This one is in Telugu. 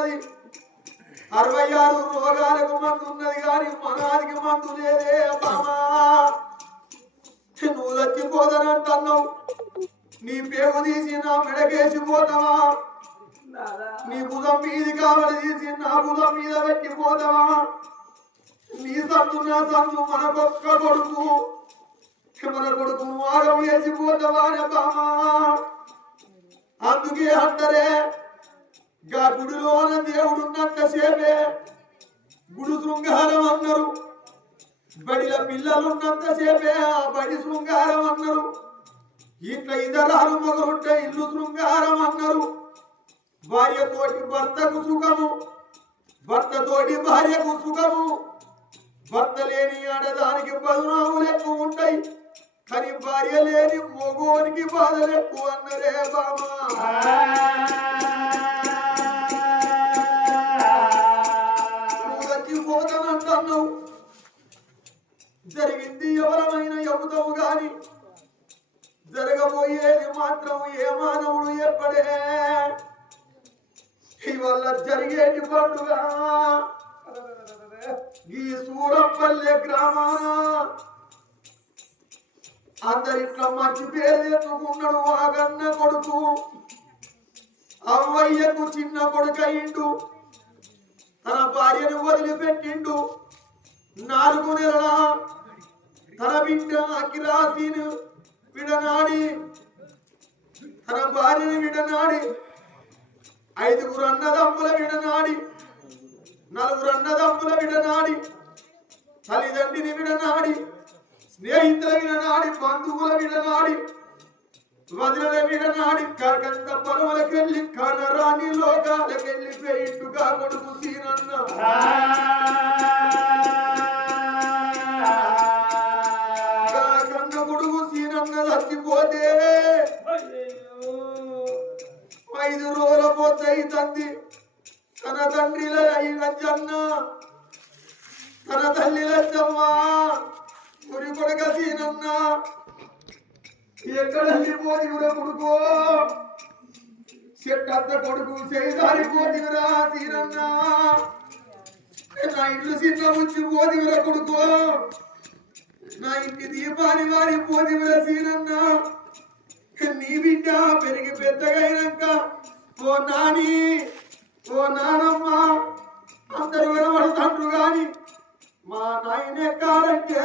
ఉన్నది 66 రోగాలకు మందు ఉన్నది కానీ మనాదికి మందు లేదే బామా నువ్వు చచ్చిపోతానంటున్నావు నీ పేగు తీసి నా మెడకేసిపోతావా నీ భుజం మీది కావలి తీసి నా భుజం మీద పెట్టిపోతావా నీ సందు నా సందు మనకొక్క కొడుకు మన కొడుకును ఆగం వేసిపోతావా బామా అందుకే అంటారే గా గుడిలోన దేవుడు ఉన్నంతసేపే గుడి శృంగారం అన్నారు బడిల పిల్లలున్నంతసేపే ఆ బడి శృంగారం అన్నారు ఇట్లా ఇతరాలు మొదలుంటే ఇల్లు శృంగారం అన్నారు భార్యతోటి భర్తకు సుఖము భర్తతోటి భార్యకు సుఖము భర్త లేని ఆడదానికి బదునాములు ఎక్కువ ఉంటాయి కానీ భార్య లేని మొగోనికి బాధలు ఎక్కువ అన్నరే బామా నువ్వు చచ్చిపోతానంటున్నావు జరిగింది ఎవరమైనా చెబుతావు గాని జరగబోయేది మాత్రం ఏ మానవుడు ఎప్పుడే ఇవల్ల జరిగేటి పండుగ ఈ సూరంపల్లె గ్రామాన అందరిట్లా మంచి పేరు తెచ్చుకున్నాడు ఆ కన్న కొడుకు అవ్వయ్యకు చిన్న కొడుకు అయిండు తన భార్యను వదిలిపెట్టిండు 4 నెలల తన బిడ్డ అకిరాసిను విడనాడి తన భార్యను విడనాడి 5 అన్నదమ్ముల విడనాడి 4 అన్నదమ్ముల విడనాడి తల్లిదండ్రిని విడనాడి స్నేహితుల విడనాడి బంధువుల విడనాడి వదిన విడనాడి కాకంత పరువులకెళ్ళి కనరాని లోకాలకెళ్ళిపోయిండుగా కొడుకు సీనన్న కన్న కొడుకు సీనన్న చచ్చిపోతే 5 రోజుల పోతాయి తంది తన తండ్రిల అయ్యన్న తన తల్లి లచ్చమ్మ మురి కొడుక సీనన్న ఎక్కడ వెళ్ళిపోతివిరా కొడుకో చెట్టంత కొడుకు చేదారిపోతివిరా సీనన్న నా ఇల్లు చిన్న వచ్చి పోతివిరా కొడుకో నా ఇంటి దీపాన్ని వారిపోతివిరా సీనన్న నీ బిడ్డ పెరిగి పెద్దగైనాక ఓ నాని ఓ నానమ్మ అందరూ వినబడతాండ్రు గాని మా నాయనే కారంటే